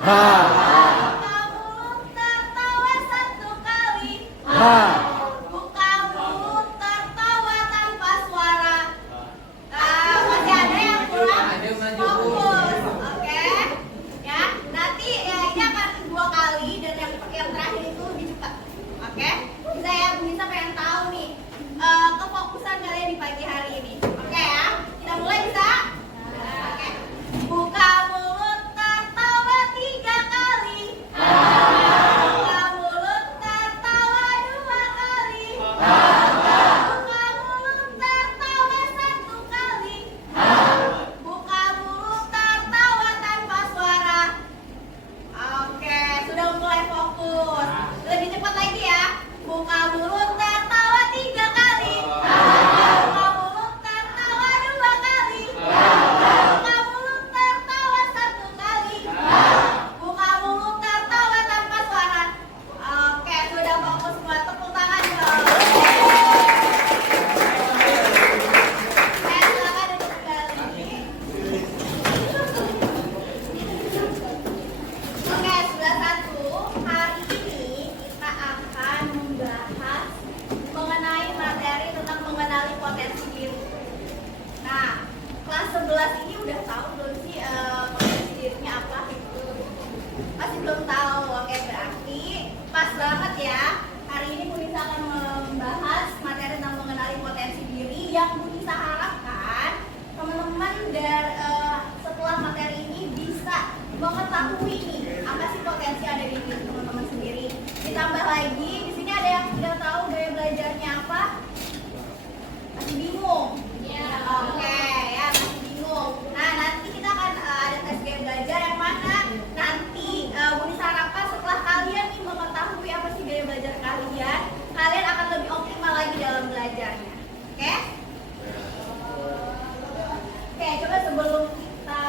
Buka mulut tertawa satu kali. Buka mulut tertawa tanpa suara. Masih ada yang kurang? Fokus, oke? Ya, nanti ya ini akan 2 kali dan yang terakhir itu lebih cepat, oke? Bisa pengen tahu nih kefokusan kalian di pagi hari ini, oke ya? Kita mulai bisa? Oke. Buka mulut tertawa 3 kali. Buka mulut tertawa 2 kali. Buka mulut tertawa 1 kali. Buka mulut tertawa tanpa suara. Oke, sudah mulai fokus. Lebih cepat lagi ya. Buka mulut tertawa 3 kali. Buka mulut tertawa 2 kali. Buka mulut tertawa 1 kali. Buka mulut tertawa tanpa suara. Oke, sudah fokus semua. Tepuk tangan dong. Silakan duduk kembali. Oke, sudah 1. Hari ini kita akan membahas mengenai materi tentang mengenali potensi diri. Nah, kelas 11 ini udah tahu belum sih potensi dirinya apa? Masih belum tahu. Oke, berarti pas banget ya. Hari ini Bu Nisa akan membahas materi tentang mengenali potensi diri yang Bu Nisa harapkan teman-teman setelah materi ini bisa mengetahui nih apa sih potensi ada di diri teman-teman sendiri. Ditambah lagi di sini ada yang sudah tahu gaya belajarnya apa? Masih bingung? Oke, ya masih bingung. Nah, nanti kita akan ada tes gaya belajar yang mana nanti Bu Nisa harapkan setelah kalian nih mengetahui apa sih gaya belajar kalian, kalian akan lebih optimal lagi dalam belajarnya. Oke? Oke, coba sebelum kita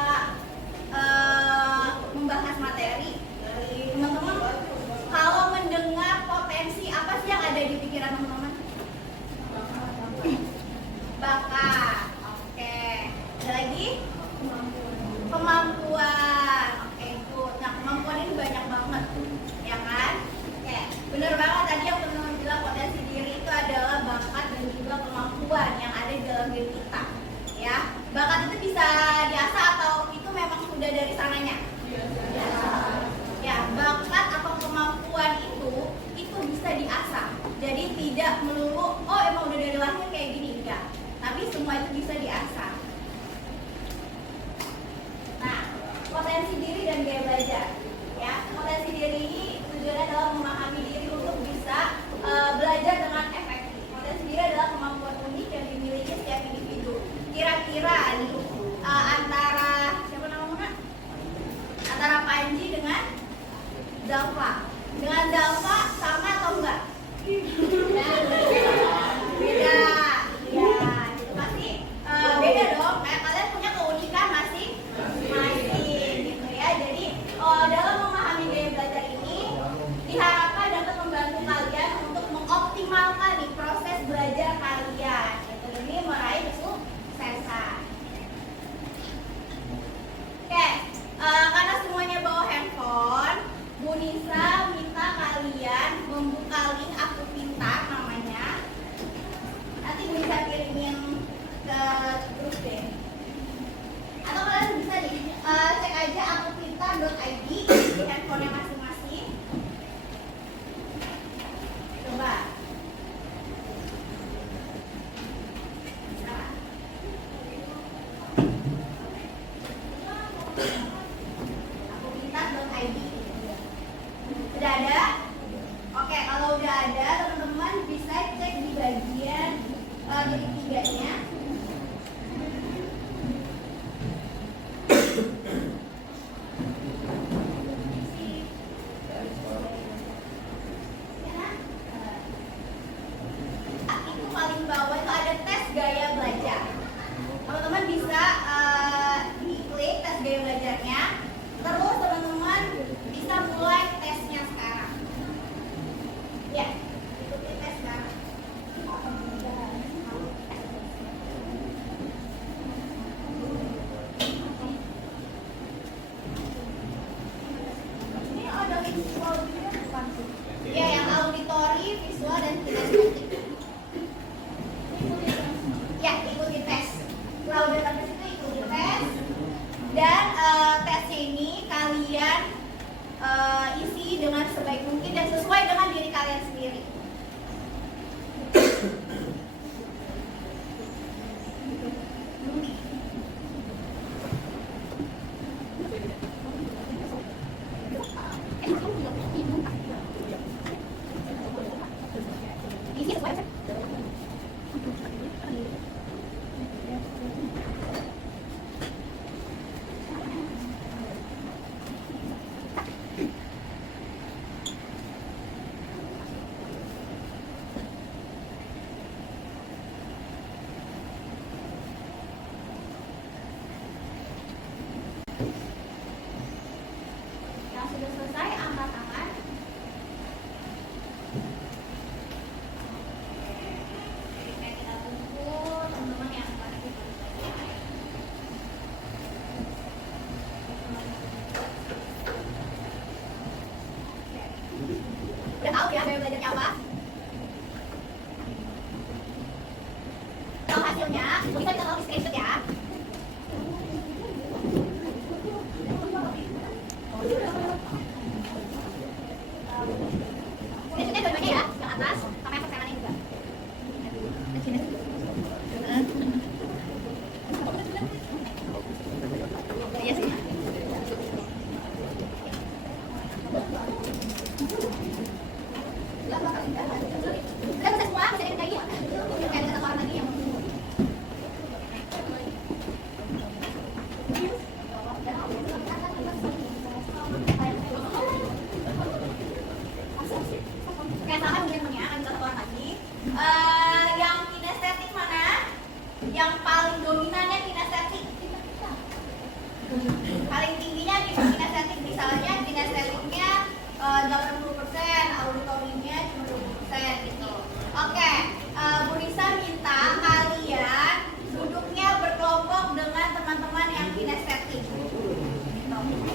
membahas materi, teman-teman, kalau mendengar potensi, apa sih yang ada di pikiran teman-teman? Bakat. Oke. Ada lagi? Kemampuan. Oke, good. Nah, kemampuan ini banyak banget, ya kan? Oke, benar banget tadi yang teman-teman bilang potensi diri itu adalah bakat dan juga kemampuan yang ada di dalam diri kita. Ya, bakat itu bisa diasah atau itu memang sudah dari sananya? Ya, bakat atau kemampuan itu bisa diasah. Jadi tidak melulu, oh emang udah dari lahir kayak gini, enggak. Tapi semua itu bisa diasah. Nah, potensi diri dan gaya belajar. Ya, potensi diri ini tujuannya adalah memahami diri untuk bisa belajar dengan efektif. Potensi diri adalah kemampuan unik yang dimiliki setiap individu. Kira-kira nih antara siapa namanya? Antara Panji dengan Zalfa. Dengan Zalfa sama atau enggak? Beda. Ya, itu pasti beda dong. Kayak kalian punya keunikan masing-masing gitu ya. Jadi dalam memahami gaya belajar ini diharapkan dapat membantu kalian untuk mengoptimalkan nih proses belajar kalian gitu, demi meraih kesuksesan. Oke, karena semuanya bawa handphone, Bu Nisa minta kalian membuka link Aku Pintar namanya. Nanti Bu Nisa kirimin ke grup deh. Atau kalian bisa nih cek aja akupintar.id di handphonenya masing-masing. Coba. Akupintar.id. Sudah ada? Oke, kalau udah ada, teman-teman bisa cek di bagian titik 3-nya. Itu paling bawah itu ada tes gaya belajar. Teman-teman bisa diklik tes gaya belajarnya. isi dengan sebaik mungkin dan sesuai dengan diri kalian sendiri. Udah tahu ya saya belajarnya apa? Tahu hasilnya, bisa tahu di screenshot ya. Screenshotnya dua-duanya ya, yang atas sama yang persenannya juga. Iya sih. Yang kinestetik mana? Yang paling dominannya kinestetik. Paling tingginya di kinestetik, misalnya kinestetiknya 80%, auditorinya cuma 20% gitu. Oke, Bu Risa minta kalian duduknya berkelompok dengan teman-teman yang kinestetik.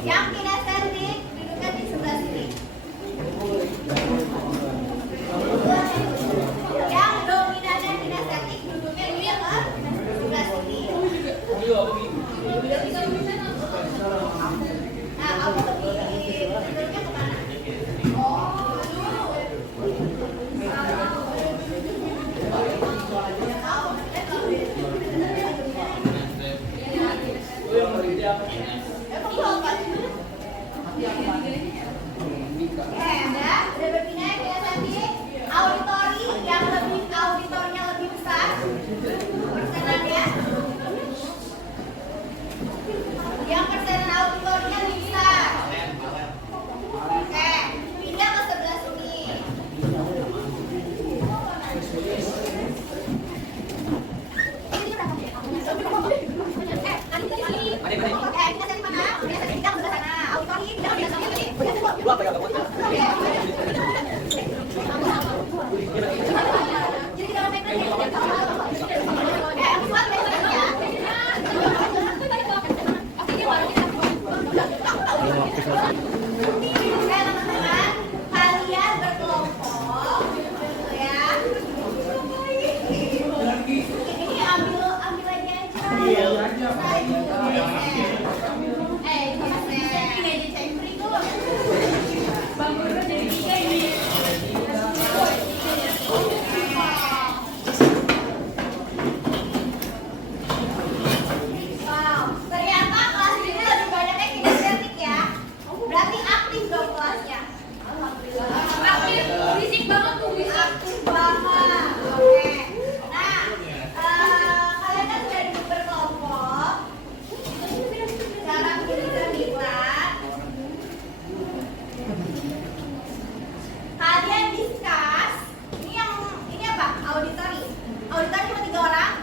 Yang kinestetik duduknya di sebelah sini. Yang dominannya kinestetik duduknya di sebelah sini. Nah, kamu lebih duduknya kemana? Oh, udah berpindah ya kinestetik. Auditori yang auditornya lebih besar persenannya. Yang persenan auditornya lebih besar. Oke, pindah ke sebelah sini. Kita cari mana? Kita pindah ke sebelah sana. Auditori pindah ke sebelah sana. Jadi kita main lagi. Teman-teman, kalian berkelompok ya. Ini ambil lagi aja. Ini cembri dulu. Bangunnya jadi 3 ini. Wow, ternyata kelas ini lebih banyaknya kinestetik ya. Berarti aktif dong kelasnya. Alhamdulillah. Aktif, berisik banget tuh, aktif banget. Oke. Nah, kalian kan sudah duduk berkelompok. Sekarang kita bilang kalian discuss. Ini apa? Auditori. Auditori cuma 3 orang.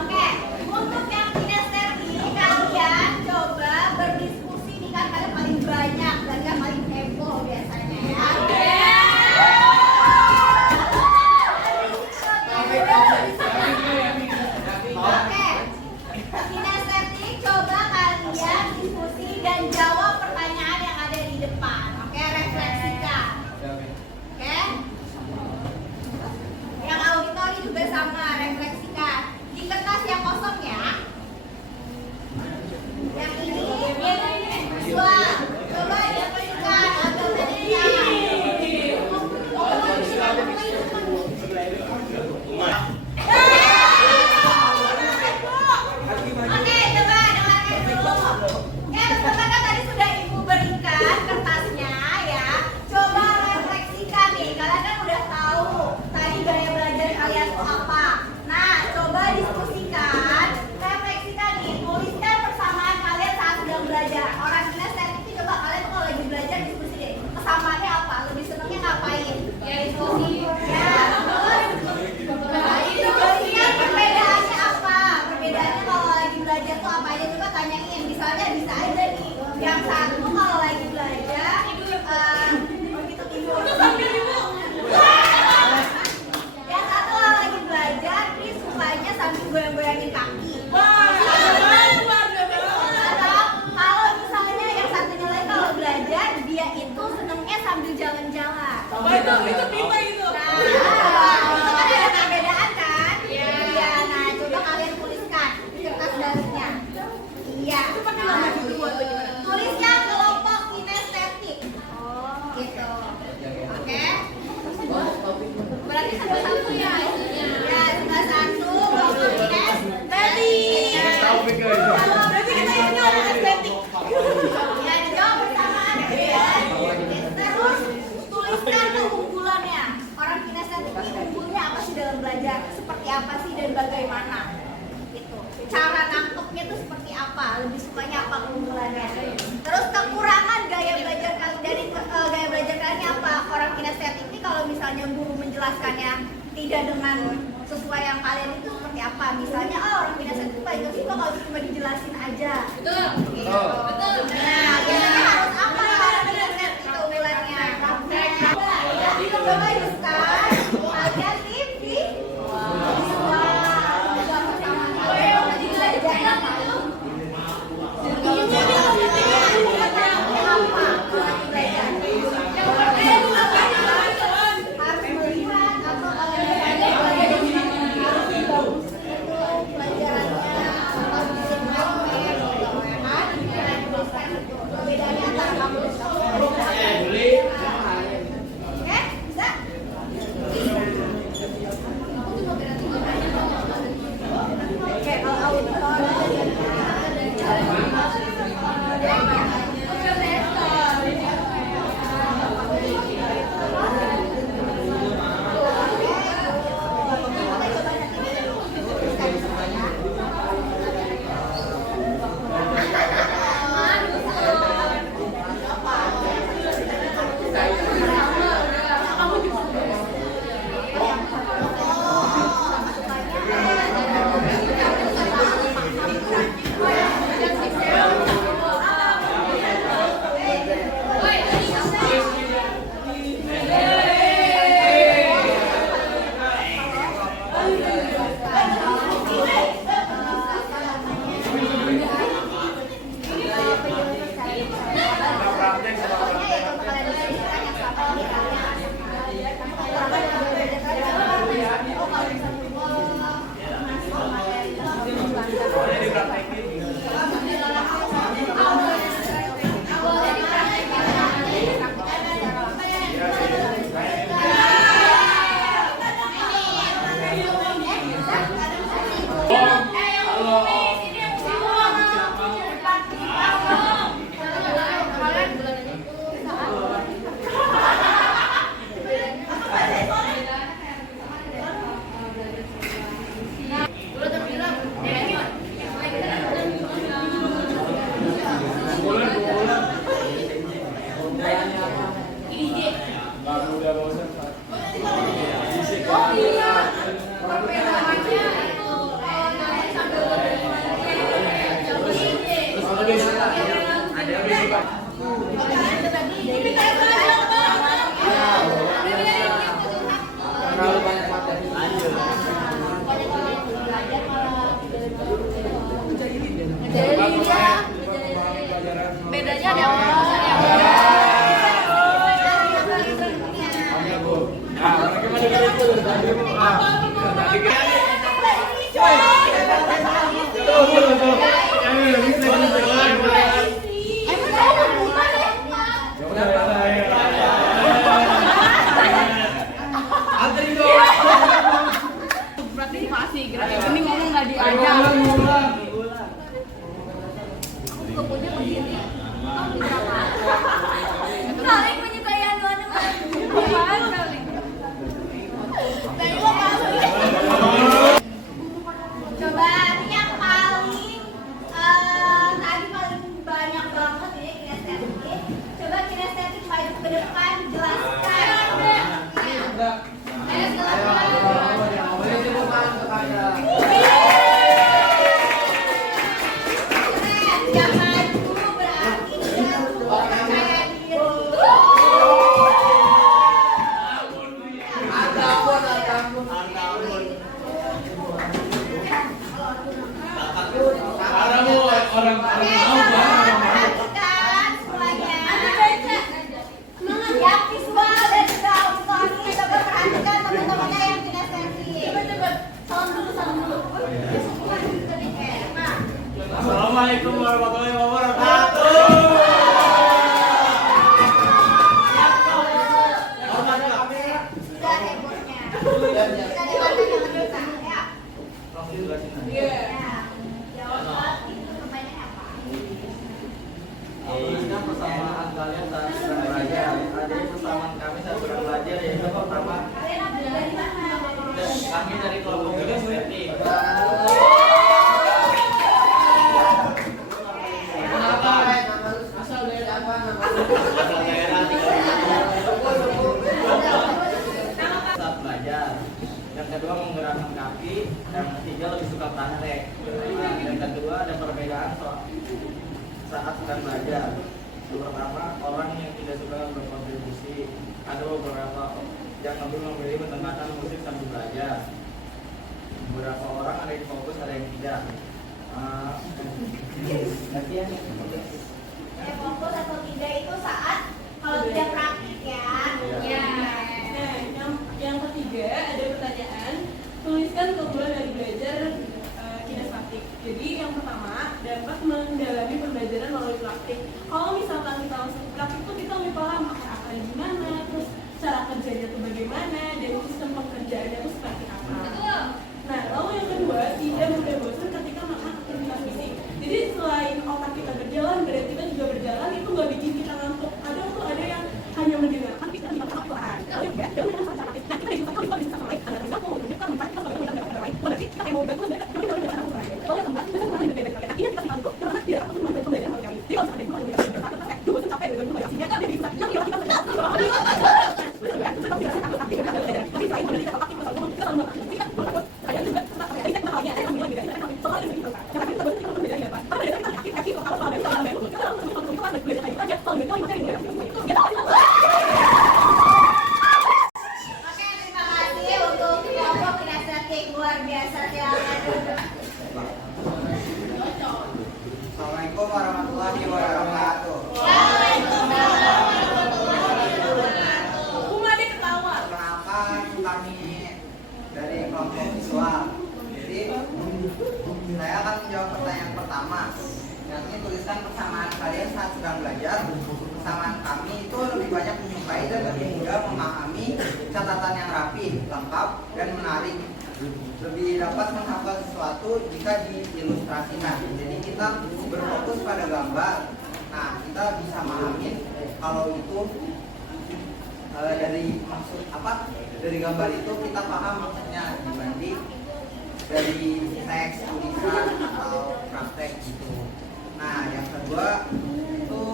Oke, untuk yang kinestetik kalian coba berdiskusi nih kan kalian paling banyak dan kan paling heboh biasanya ya. Oke, kinestetik coba kalian diskusi dan jawab pertanyaan yang ada di depan. Oke, refleksikan. Oke. Yang auditori juga sama, refleksikan di kertas yang kosong ya. dan bagaimana. Gitu. Cara nangkepnya tuh seperti apa? Lebih sukanya apa keunggulannya? Terus kekurangan gaya belajar dari gaya belajar kalian apa? Orang kinestetik ini kalau misalnya guru menjelaskannya tidak dengan sesuai yang kalian itu seperti apa? Misalnya, orang kinestetik itu paling gak suka kalau cuma dijelasin aja. Betul. Gitu. Betul. Nah, biasanya harus apa ya orang kinestetik keunggulannya? Jadi coba Yuskan, kalian TV. Bedanya ada ini ngomong nggak diajak. Saling menyukai anuan coba yang paling tadi paling banyak banget ini kinestetik. Coba kinestetik maju ke depan jelaskan. Yang maju berarti dia tuh percaya diri. Perhatikan semuanya. Yang visual dan juga auditory, coba perhatikan teman-temannya yang kinestetik. Salam dulu. Assalamualaikum warahmatullahi wabarakatuh. Sudah hebohnya. Kita dengarkan yang kita ya. Ya. Jawab itu pertanyaannya apa? Ini persamaan kalian saat sedang belajar. Ada persamaan kami saat sedang belajar yaitu pertama Kalian apa dari mana? kami dari kelompok kinestetik. Yang ketiga lebih suka praktek. Nah, yang kedua ada perbedaan saat sedang belajar. Pertama, orang yang tidak suka berkontribusi. Ada beberapa yang lebih memilih mendengarkan musik sambil belajar. Beberapa orang ada yang fokus, ada yang tidak. Yang fokus atau tidak itu saat kalau tidak praktik ya. Ya. Nah, yang ketiga ada pertanyaan. Tuliskan keunggulan dari belajar kinestetik. Jadi yang pertama dapat mendalami pembelajaran melalui praktik. Kalau misalkan kita langsung praktik tuh kita lebih paham akar gimana, terus cara kerjanya tuh bagaimana, dan sistem pekerjaannya tuh seperti apa. Nah, lalu yang kedua tidak mudah bosan ketika melakukan aktivitas fisik. Jadi selain otak kita berjalan, badan kita juga berjalan, itu nggak bikin kita ngantuk. Kadang tuh ada yang hanya mendengarkan kita tidak melakukan. Nah, kita bisa mulai Oke, terima kasih untuk kelompok kinestetik luar biasa silakan. Assalamualaikum warahmatullahi wabarakatuh. Waalaikumsalam warahmatullahi wabarakatuh. Umade ketawa. Perkenalkan kami dari kelompok visual. Jadi saya akan menjawab pertanyaan pertama. Yang ini tuliskan persamaan kalian saat sedang belajar. Persamaan kami itu lebih banyak menyukai dan lebih mudah memahami catatan yang rapi, lengkap, dan menarik. Lebih dapat menghafal sesuatu jika diilustrasikan. Jadi kita berfokus pada gambar. Nah, kita bisa memahami kalau itu dari maksud apa? Dari gambar itu kita paham maksudnya dibanding dari teks, tulisan atau praktek gitu. Nah, yang kedua itu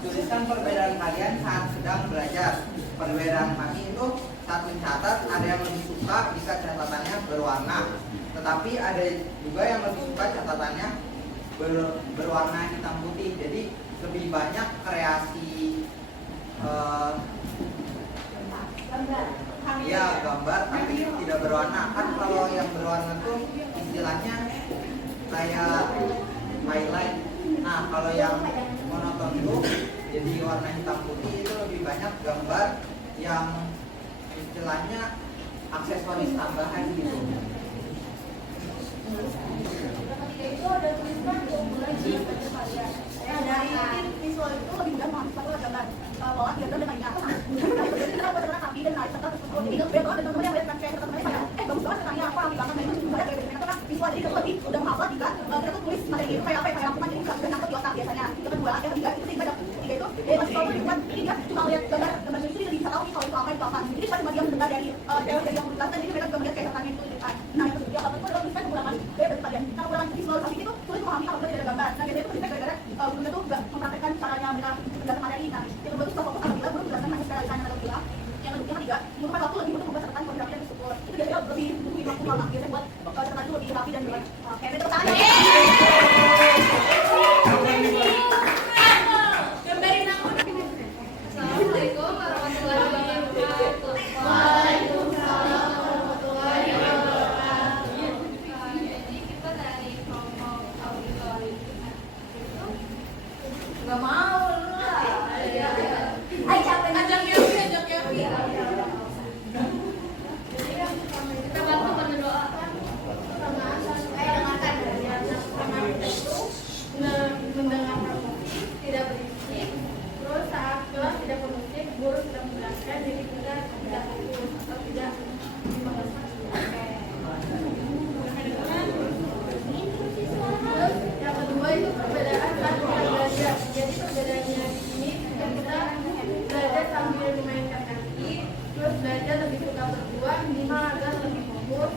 tuliskan perbedaan kalian saat sedang belajar. Perbedaan kami itu saat mencatat ada yang lebih suka jika catatannya berwarna, tetapi ada juga yang lebih suka catatannya berwarna hitam putih. Jadi lebih banyak kreasi gambar tapi tidak berwarna. Kan kalau yang berwarna tuh istilahnya kayak highlight. Nah, kalau yang monoton itu jadi warna hitam putih, itu lebih banyak gambar yang istilahnya aksesoris tambahan gitu. Itu ada tulisan keunggulan kinestetik kalian. Ya, dari visual itu lebih mudah memahami suatu gambar. Bahwa diagram dan lainnya. Kita benar-benar kami dan naik serta tersebut. Jadi kita banget dan teman-teman yang melihat kayak teman-teman saya. Bagus banget katanya apa di belakang itu juga kayak karena visual jadi kita lebih udah menghafal jika kita tuh tulis materi itu kayak apa yang lakukan jadi nggak nangkep di otak biasanya. Yang kedua, yang ketiga itu tiga itu masih kalau dibuat ini dia cuma lihat gambar itu dia bisa tahu kalau itu apa itu apa. Jadi cuma dia mendengar dari yang berkata jadi mereka juga melihat kayak katanya itu di depan. Nah, yang ketiga apa itu adalah tulisan kekurangan dari kalian. Nah, kekurangan visual tadi itu sulit memahami apabila tidak ada gambar. Nah, biasanya itu kita gara-gara gurunya tuh nggak mempraktekkan caranya mereka berdasarkan materi. Nah, yang kedua itu fokus apabila guru berdasarkan materi secara lisan atau tidak. Yang ketiga, menggunakan waktu lebih untuk membuat catatan koordinasi dan struktur. Itu biasanya lebih butuh waktu lama biasanya buat catatan itu lebih rapi dan lebih kayak itu pertanyaan. Assalamualaikum warahmatullahi wabarakatuh. Waalaikumsalam warahmatullahi wabarakatuh. Jadi kita dari kelompok auditori. Nggak mau lu lah. Ay, capek. Ajak Yofi. Kita bantu berdoa. Dengarkan pertama itu Mendengarkan musik, tidak berisik. Terus saat kelas tidak bermusik, guru sudah menjelaskan, jadi kita tidak fokus atau tidak dimengerti. Terus yang kedua itu perbedaan saat kita belajar. Jadi perbedaannya di sini kita belajar sambil memainkan kaki, terus belajar lebih suka berdua, minimal agar lebih fokus.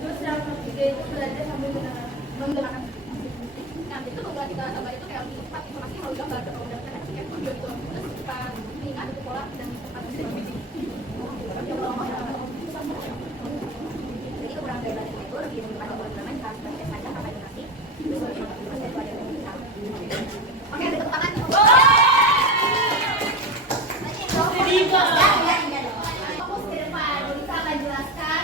Terus yang ketiga itu belajar sambil mendengarkan. nah itu kalau kita gambar itu kayak lebih cepat informasi kalau gambar kalau udah kita kasih kayak video gitu terus kita ingat itu pola dan cepat jadi kekurangan gambar itu lebih menunjukkan hubungan harus baca saja apa itu nanti. Oke, tepuk tangan. Fokus ke depan, Lisa akan jelaskan.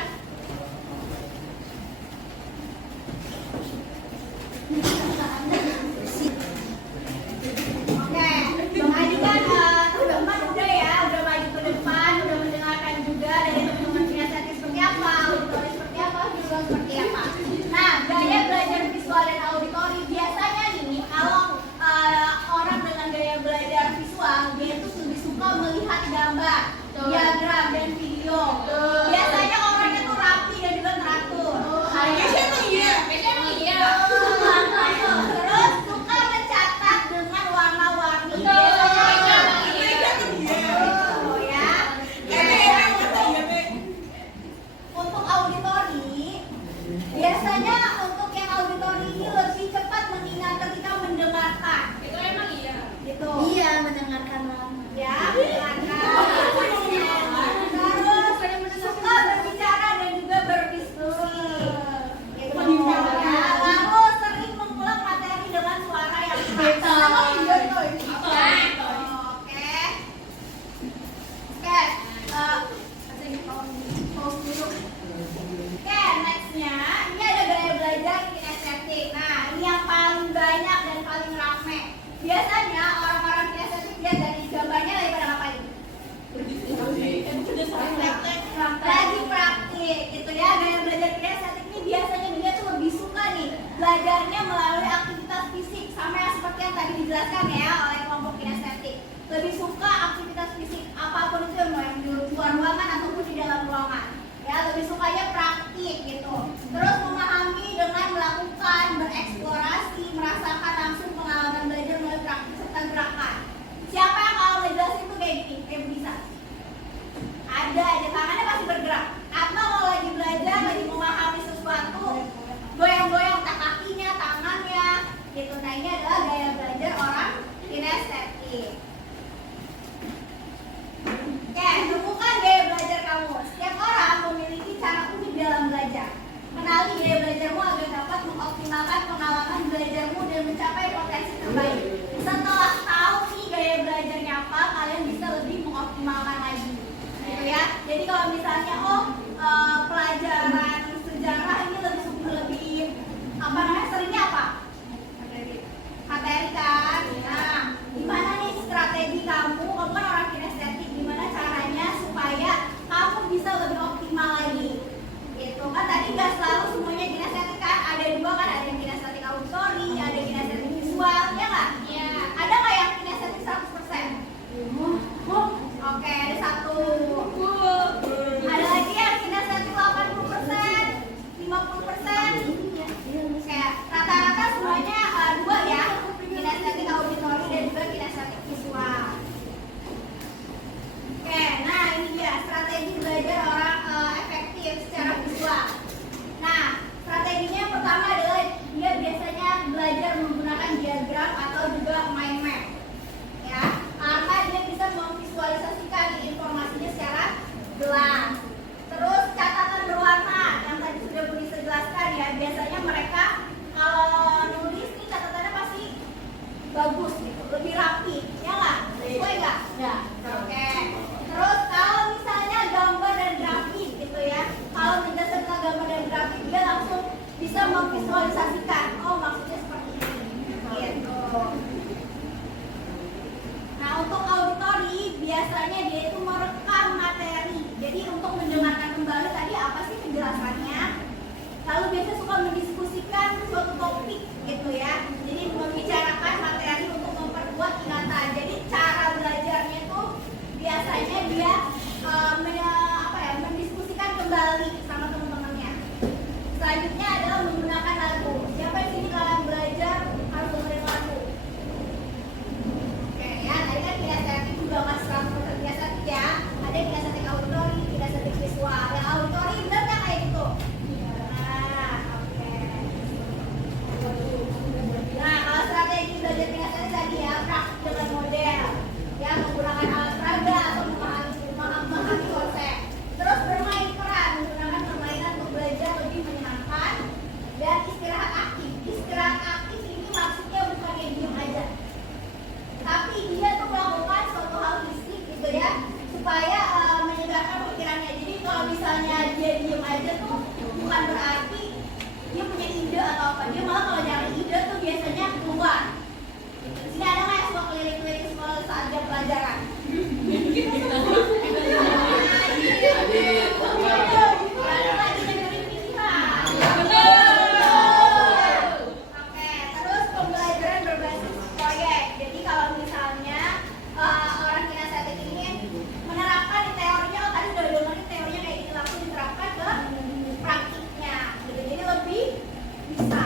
Oke, Bang Adi kan teman-teman udah ya, udah maju ke depan, udah mendengarkan juga dari teman-teman kinestetik seperti apa, auditori seperti apa, visual seperti apa. Nah, gaya belajar visual dan auditori biasanya nih kalau orang dengan gaya belajar visual dia itu lebih suka melihat gambar, diagram dan video. Biasanya orangnya tuh rapi dan juga teratur. Terus suka mencatat dengan warna-warni. Untuk auditori, biasanya untuk yang auditori ini lebih cepat mengingat ketika mendengarkan. Itu emang iya. Gitu. Iya, mendengarkan lama. Ya, terus suka berbicara dan juga berdiskusi. Gitu. Ya, lalu sering mengulang materi dengan suara yang keras. Oke. Pause dulu. Oke, nextnya ini ada gaya belajar kinestetik. Nah, ini yang paling banyak dan paling ramai. Biasanya orang-orang kinestetik lihat dari gambarnya lagi pada ngapain? Lagi praktik, gitu ya. Gaya belajar kinestetik ini biasanya dia tuh lebih suka nih belajarnya melalui aktivitas fisik, sama yang seperti yang tadi dijelaskan ya oleh kelompok kinestetik. Lebih suka aktivitas fisik apapun itu, mau yang di luar ruangan ataupun di dalam ruangan. Ya, lebih sukanya praktik gitu. Terus memahami dengan melakukan, bereksplorasi, merasakan langsung pengalaman belajar melalui praktik serta gerakan. Siapa yang kalau ngejelasin tuh kayak gini, kayak bisa? Ada aja, tangannya pasti bergerak. Atau kalau lagi belajar, lagi memahami sesuatu, goyang-goyang tak kakinya, tangannya, gitu. Nah, ini adalah gaya belajar orang kinestetik. Oke, temukan gaya belajar kamu. Setiap orang memiliki cara unik dalam belajar. Kenali gaya belajarmu agar dapat mengoptimalkan pengalaman belajarmu dan mencapai potensi terbaik. Setelah tahu nih gaya belajarnya apa, kalian bisa lebih mengoptimalkan lagi. Gitu ya. Jadi kalau misalnya pelajaran sejarah ini lebih apa namanya, seringnya apa? Materi kan. Nah, gimana nih strategi kamu? Kamu kan orang kinestetik, gimana caranya supaya kamu bisa lebih optimal lagi? Gitu kan tadi nggak selalu semuanya kinestetik kan? Ada dua kan, ada yang kinestetik auditori, ada kinestetik visual, ya nggak? Iya. Ada nggak yang kinestetik 100%? Oke, ada satu. Ada lagi yang kinestetik 80%, 50%. Kayak rata-rata semuanya dua ya, kinestetik auditori dan juga kinestetik visual. Oke, nah ini dia strategi belajar orang efektif secara visual. Nah, strateginya yang pertama adalah dia biasanya belajar menggunakan diagram atau juga mind map. Ya, karena dia bisa memvisualisasikan informasinya secara jelas. Terus catatan berwarna yang tadi sudah Budi jelaskan ya, biasanya mereka kalau nulis nih catatannya pasti bagus gitu, lebih rapi, ya nggak? Sesuai nggak? Ya. Oke. Terus kalau misalnya gambar dan grafik gitu ya, kalau menjelaskan tentang gambar dan grafik dia langsung bisa memvisualisasikan, oh maksudnya seperti ini, gitu. Nah, untuk auditori biasanya dia itu merekam materi. Jadi untuk mendengarkan kembali tadi apa sih penjelasannya. Lalu biasanya suka mendiskusikan suatu topik gitu ya. Jadi membicarakan materi untuk memperkuat ingatan. Jadi cara belajarnya tuh biasanya dia mendiskusikan kembali sama teman-temannya. Selanjutnya adalah menggunakan lagu. Siapa di sini kalian belajar harus dengerin lagu? Oke ya, tadi kan kinestetik juga nggak 100% kinestetik ya. Ada kinestetik auditori, kinestetik visual. Yang auditori benar nggak kayak gitu? Nah, oke. atau apa. Dia malah kalau nyari ide tuh biasanya keluar. Sini ada nggak yang suka keliling-keliling sekolah saat jam pelajaran? Lagi dengerin pikiran. Oke, terus pembelajaran berbasis proyek. Jadi kalau misalnya orang kinestetik ini menerapkan di teorinya, oh tadi udah dengerin teorinya kayak gini, langsung diterapkan ke praktiknya. Jadi lebih bisa.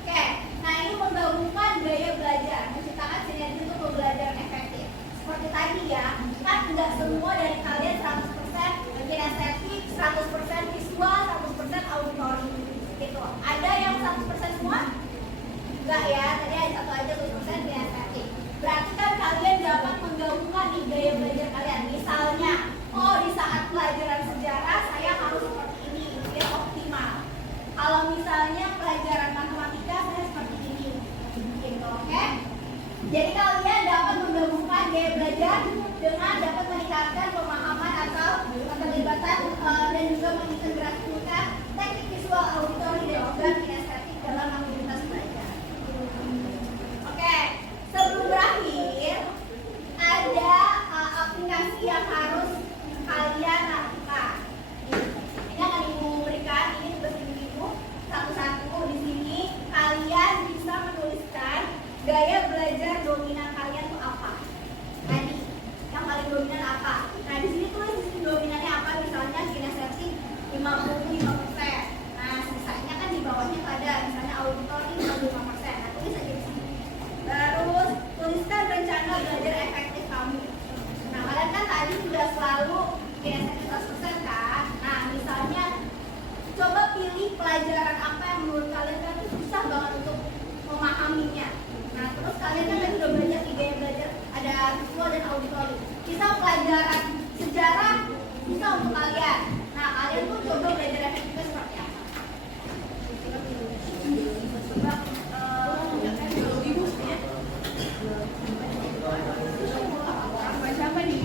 Oke, nah ini menggabungkan gaya belajar, menciptakan sinergi untuk pembelajaran efektif. Seperti tadi ya, kan nggak semua dari kalian 100% kinestetik, 100% visual, 100% auditori gitu. Ada yang 100% semua? Enggak ya, tadi ada satu aja 100% kinestetik. Berarti kan kalian dapat menggabungkan nih gaya belajar kalian. Misalnya, oh di saat pelajaran sejarah saya harus seperti ini biar optimal. Kalau misalnya pelajaran matematika saya seperti ini, gitu, oke? Jadi kalian dapat menggabungkan gaya belajar dengan dapat meningkatkan pemahaman atau keterlibatan dan juga mengintegrasikan teknik visual, auditori dan juga kinestetik dalam aktivitas belajar. Oke, sebelum berakhir ada aplikasi yang harus kalian lakukan. Ini akan ibu berikan, ini tugas ibu satu-satu. Di sini kalian bisa menuliskan gaya belajar dominan kalian itu apa. Tadi yang paling dominan apa? Nah di sini tulis di sini dominannya apa. Misalnya kinestetik 55%. Nah sisanya kan di bawahnya ada misalnya auditori 55%. Nah tulis aja di sini. Terus tuliskan rencana belajar efektif kamu. Nah kalian kan tadi sudah selalu kinestetik 100% kan. Nah misalnya coba pilih pelajaran apa yang menurut kalian kan itu susah banget untuk memahaminya. Nah terus kalian kan tadi udah belajar di gaya belajar ada visual dan auditori. Bisa pelajaran sejarah bisa untuk kalian. Nah kalian tuh coba belajar efektifnya seperti apa? Siapa nih?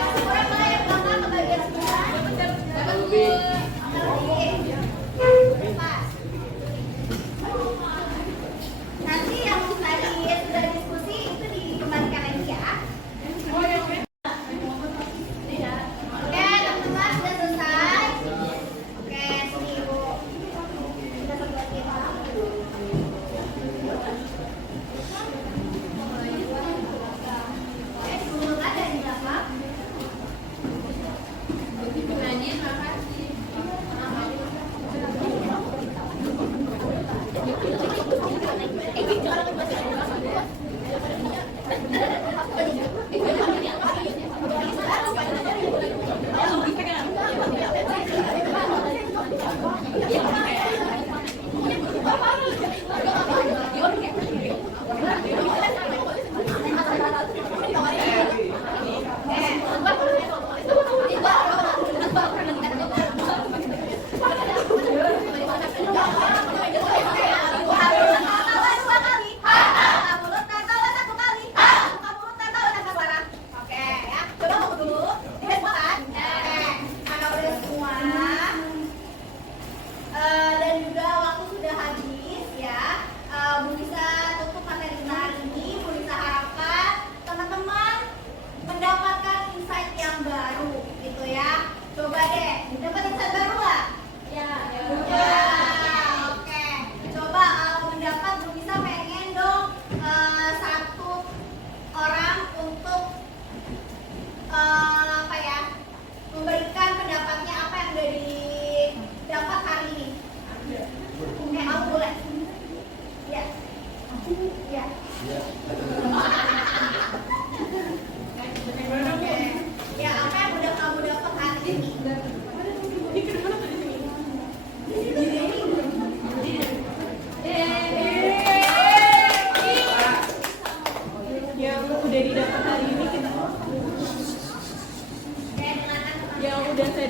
Masih kurang mana yang belakang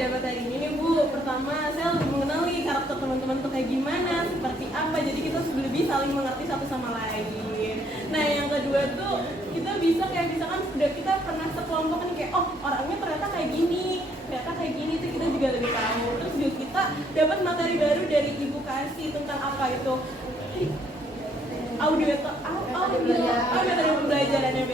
ada materi ini nih Bu. Pertama, saya lebih mengenali karakter teman-teman tuh kayak gimana, seperti apa. Jadi kita lebih saling mengerti satu sama lain. Nah, yang kedua tuh kita bisa kayak misalkan udah kita pernah sekelompok nih kayak oh orangnya ternyata kayak gini tuh kita juga lebih tahu. Terus juga kita dapat materi baru dari Ibu Kasih tentang apa itu audio metode pembelajaran yang